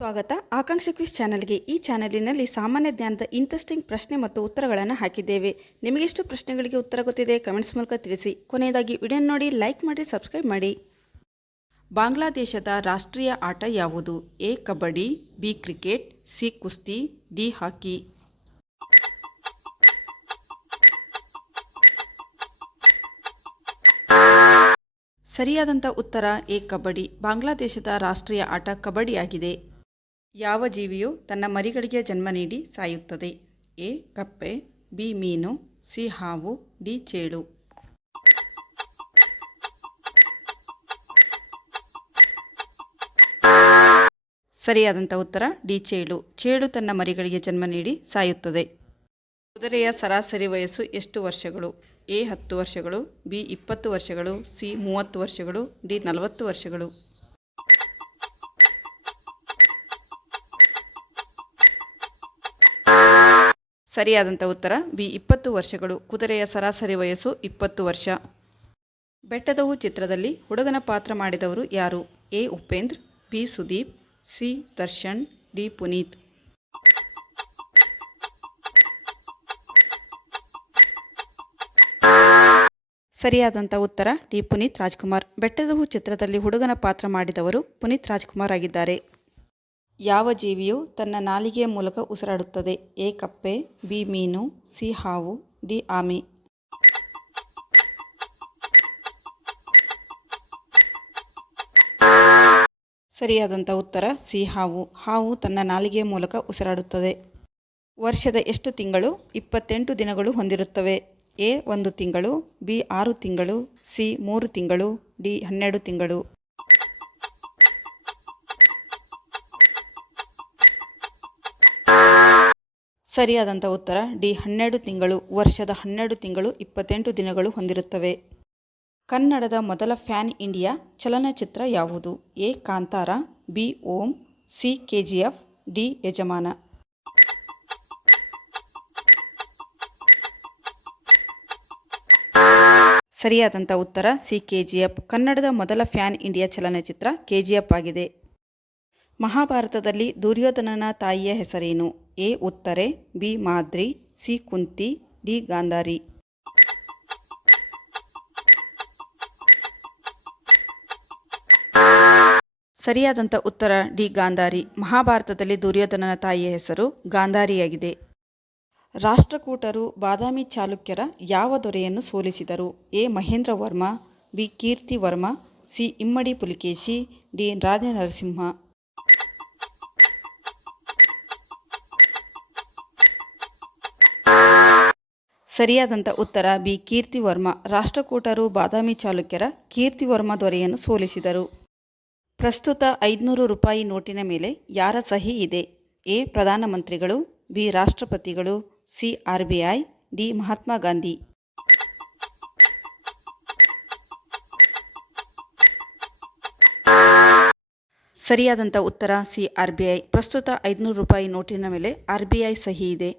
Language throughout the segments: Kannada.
ಸ್ವಾಗತ ಆಕಾಂಕ್ಷ ಕ್ವಿಜ್ ಚಾನೆಲ್ಗೆ. ಈ ಚಾನೆಲಿನಲ್ಲಿ ಸಾಮಾನ್ಯ ಜ್ಞಾನದ ಇಂಟ್ರೆಸ್ಟಿಂಗ್ ಪ್ರಶ್ನೆ ಮತ್ತು ಉತ್ತರಗಳನ್ನು ಹಾಕಿದ್ದೇವೆ. ನಿಮಗೆಷ್ಟು ಪ್ರಶ್ನೆಗಳಿಗೆ ಉತ್ತರ ಗೊತ್ತಿದೆ ಕಮೆಂಟ್ಸ್ ಮೂಲಕ ತಿಳಿಸಿ. ಕೊನೆಯದಾಗಿ ವಿಡಿಯೋ ನೋಡಿ, ಲೈಕ್ ಮಾಡಿ, ಸಬ್ಸ್ಕ್ರೈಬ್ ಮಾಡಿ. ಬಾಂಗ್ಲಾದೇಶದ ರಾಷ್ಟ್ರೀಯ ಆಟ ಯಾವುದು? A kabaddi, B cricket, C ಕುಸ್ತಿ, ಡಿ ಹಾಕಿ. ಸರಿಯಾದಂಥ ಉತ್ತರ ಎ ಕಬಡ್ಡಿ. ಬಾಂಗ್ಲಾದೇಶದ ರಾಷ್ಟ್ರೀಯ ಆಟ ಕಬಡ್ಡಿಯಾಗಿದೆ. ಯಾವ ಜೀವಿಯು ತನ್ನ ಮರಿಗಳಿಗೆ ಜನ್ಮ ನೀಡಿ ಸಾಯುತ್ತದೆ? ಎ ಕಪ್ಪೆ, ಬಿ ಮೀನು, ಸಿ ಹಾವು, ಡಿ ಚೇಳು. ಸರಿಯಾದಂಥ ಉತ್ತರ ಡಿ ಚೇಳು. ಚೇಳು ತನ್ನ ಮರಿಗಳಿಗೆ ಜನ್ಮ ನೀಡಿ ಸಾಯುತ್ತದೆ. ಕುದುರೆಯ ಸರಾಸರಿ ವಯಸ್ಸು ಎಷ್ಟು ವರ್ಷಗಳು? ಎ 10 ವರ್ಷಗಳು, ಬಿ 20 ವರ್ಷಗಳು, ಸಿ 30 ವರ್ಷಗಳು, ಡಿ 40 ವರ್ಷಗಳು. ಸರಿಯಾದಂಥ ಉತ್ತರ ಬಿ 20 ವರ್ಷಗಳು. ಕುದುರೆಯ ಸರಾಸರಿ ವಯಸ್ಸು 20 ವರ್ಷ. ಬೆಟ್ಟದ ಹೂ ಚಿತ್ರದಲ್ಲಿ ಹುಡುಗನ ಪಾತ್ರ ಮಾಡಿದವರು ಯಾರು? A Upendra, B Sudeep, C Darshan, D Puneeth. ಸರಿಯಾದಂಥ ಉತ್ತರ ಡಿ ಪುನೀತ್ ರಾಜ್ಕುಮಾರ್. ಬೆಟ್ಟದ ಹೂ ಚಿತ್ರದಲ್ಲಿ ಹುಡುಗನ ಪಾತ್ರ ಮಾಡಿದವರು ಪುನೀತ್ ರಾಜ್ಕುಮಾರ್ ಆಗಿದ್ದಾರೆ. ಯಾವ ಜೀವಿಯು ತನ್ನ ನಾಲಿಗೆಯ ಮೂಲಕ ಉಸಿರಾಡುತ್ತದೆ? ಎ ಕಪ್ಪೆ, ಬಿ ಮೀನು, ಸಿ ಹಾವು, ಡಿ ಆಮೆ. ಸರಿಯಾದಂಥ ಉತ್ತರ ಸಿ ಹಾವು. ಹಾವು ತನ್ನ ನಾಲಿಗೆಯ ಮೂಲಕ ಉಸಿರಾಡುತ್ತದೆ. ವರ್ಷದ ಎಷ್ಟು ತಿಂಗಳು 28 ದಿನಗಳು ಹೊಂದಿರುತ್ತವೆ? ಎ 1 ತಿಂಗಳು, ಬಿ 6 ತಿಂಗಳು, ಸಿ 3 ತಿಂಗಳು, ಡಿ 12 ತಿಂಗಳು. ಸರಿಯಾದಂಥ ಉತ್ತರ ಡಿ 12 ತಿಂಗಳು. ವರ್ಷದ 12 ತಿಂಗಳು 28 ದಿನಗಳು ಹೊಂದಿರುತ್ತವೆ. ಕನ್ನಡದ ಮೊದಲ ಫ್ಯಾನ್ ಇಂಡಿಯಾ ಚಲನಚಿತ್ರ ಯಾವುದು? A Kantara, B Om, C KGF, D ಯಜಮಾನ. ಸರಿಯಾದಂಥ ಉತ್ತರ ಸಿ ಕೆಜಿಎಫ್. ಕನ್ನಡದ ಮೊದಲ ಫ್ಯಾನ್ ಇಂಡಿಯಾ ಚಲನಚಿತ್ರ ಕೆಜಿಎಫ್ ಆಗಿದೆ. ಮಹಾಭಾರತದಲ್ಲಿ ದುರ್ಯೋಧನನ ತಾಯಿಯ ಹೆಸರೇನು? A Uttara, B Madri, C Kunti, D Gandhari. ಸರಿಯಾದಂಥ ಉತ್ತರ ಡಿ ಗಾಂಧಾರಿ. ಮಹಾಭಾರತದಲ್ಲಿ ದುರ್ಯೋಧನನ ತಾಯಿಯ ಹೆಸರು ಗಾಂಧಾರಿಯಾಗಿದೆ. ರಾಷ್ಟ್ರಕೂಟರು ಬಾದಾಮಿ ಚಾಲುಕ್ಯರ ಯಾವ ದೊರೆಯನ್ನು ಸೋಲಿಸಿದರು? A Mahendra Varma, B Kirti Varma, C Immadi Pulakeshi, D ರಾಜನರಸಿಂಹ. ಸರಿಯಾದಂಥ ಉತ್ತರ ಬಿ ಕೀರ್ತಿ ವರ್ಮ. ರಾಷ್ಟ್ರಕೂಟರು ಬಾದಾಮಿ ಚಾಲುಕ್ಯರ ಕೀರ್ತಿವರ್ಮ ದೊರೆಯನ್ನು ಸೋಲಿಸಿದರು. ಪ್ರಸ್ತುತ 500 ರೂಪಾಯಿ ನೋಟಿನ ಮೇಲೆ ಯಾರ ಸಹಿ ಇದೆ? ಎ ಪ್ರಧಾನಮಂತ್ರಿಗಳು, ಬಿ ರಾಷ್ಟ್ರಪತಿಗಳು, C RBI, D Mahatma Gandhi. ಸರಿಯಾದಂಥ ಉತ್ತರ ಸಿ RBI. ಪ್ರಸ್ತುತ 500 ರೂಪಾಯಿ ನೋಟಿನ ಮೇಲೆ RBI ಸಹಿ ಇದೆ.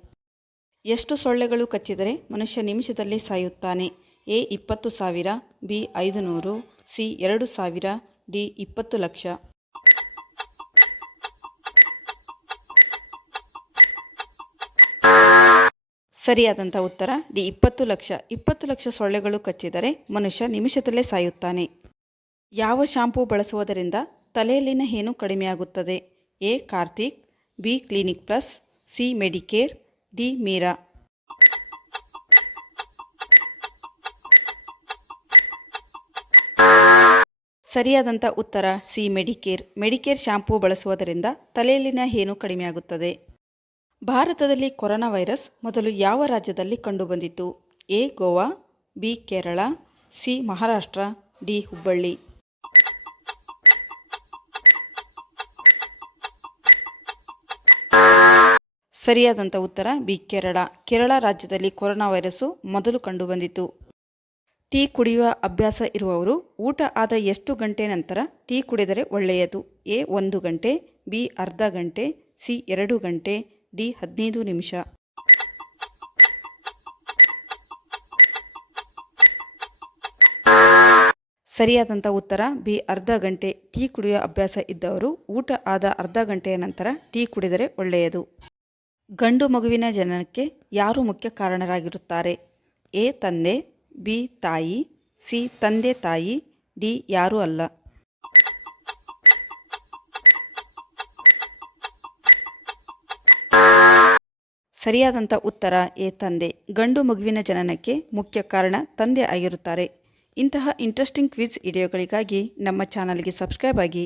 ಎಷ್ಟು ಸೊಳ್ಳೆಗಳು ಕಚ್ಚಿದರೆ ಮನುಷ್ಯ ನಿಮಿಷದಲ್ಲಿ ಸಾಯುತ್ತಾನೆ? A 20,000, B 500, C 2,000, D 20 lakh. ಸರಿಯಾದಂಥ ಉತ್ತರ ಡಿ 20 ಲಕ್ಷ. 20 ಲಕ್ಷ ಸೊಳ್ಳೆಗಳು ಕಚ್ಚಿದರೆ ಮನುಷ್ಯ ನಿಮಿಷದಲ್ಲೇ ಸಾಯುತ್ತಾನೆ. ಯಾವ ಶಾಂಪೂ ಬಳಸುವುದರಿಂದ ತಲೆಯಲ್ಲಿನ ಹೇನು ಕಡಿಮೆಯಾಗುತ್ತದೆ? A Karthik, B clinic plus, C Medicare, D Meera. ಸರಿಯಾದಂಥ ಉತ್ತರ ಸಿ ಮೆಡಿಕೇರ್. ಮೆಡಿಕೇರ್ ಶಾಂಪೂ ಬಳಸುವುದರಿಂದ ತಲೆಯಲ್ಲಿನ ಹೇನು ಕಡಿಮೆಯಾಗುತ್ತದೆ. ಭಾರತದಲ್ಲಿ ಕೊರೋನಾ ವೈರಸ್ ಮೊದಲು ಯಾವ ರಾಜ್ಯದಲ್ಲಿ ಕಂಡುಬಂದಿತು? A Goa, B Kerala, C Maharashtra, D Hubballi. ಸರಿಯಾದಂಥ ಉತ್ತರ ಬಿ ಕೇರಳ. ಕೇರಳ ರಾಜ್ಯದಲ್ಲಿ ಕೊರೋನಾ ವೈರಸ್ಸು ಮೊದಲು ಕಂಡುಬಂದಿತು. ಟೀ ಕುಡಿಯುವ ಅಭ್ಯಾಸ ಇರುವವರು ಊಟ ಆದ ಎಷ್ಟು ಗಂಟೆ ನಂತರ ಟೀ ಕುಡಿದರೆ ಒಳ್ಳೆಯದು? ಎ 1 ಗಂಟೆ, ಬಿ ಅರ್ಧ ಗಂಟೆ, ಸಿ 2 ಗಂಟೆ, ಡಿ 15 ನಿಮಿಷ. ಸರಿಯಾದಂಥ ಉತ್ತರ ಬಿ. ಅರ್ಧ ಗಂಟೆ ಟೀ ಕುಡಿಯುವ ಅಭ್ಯಾಸ ಇದ್ದವರು ಊಟ ಆದ ಅರ್ಧ ಗಂಟೆಯ ನಂತರ ಟೀ ಕುಡಿದರೆ ಒಳ್ಳೆಯದು. ಗಂಡು ಮಗುವಿನ ಜನನಕ್ಕೆ ಯಾರು ಮುಖ್ಯ ಕಾರಣರಾಗಿರುತ್ತಾರೆ? ಎ. ತಂದೆ, ಬಿ. ತಾಯಿ, ಸಿ. ತಂದೆ ತಾಯಿ, ಡಿ. ಯಾರೂ ಅಲ್ಲ. ಸರಿಯಾದಂಥ ಉತ್ತರ ಎ. ತಂದೆ. ಗಂಡು ಮಗುವಿನ ಜನನಕ್ಕೆ ಮುಖ್ಯ ಕಾರಣ ತಂದೆ ಆಗಿರುತ್ತಾರೆ. ಇಂತಹ ಇಂಟ್ರೆಸ್ಟಿಂಗ್ ಕ್ವಿಜ್ ವಿಡಿಯೋಗಳಿಗಾಗಿ ನಮ್ಮ ಚಾನಲ್ಗೆ ಸಬ್ಸ್ಕ್ರೈಬ್ ಆಗಿ.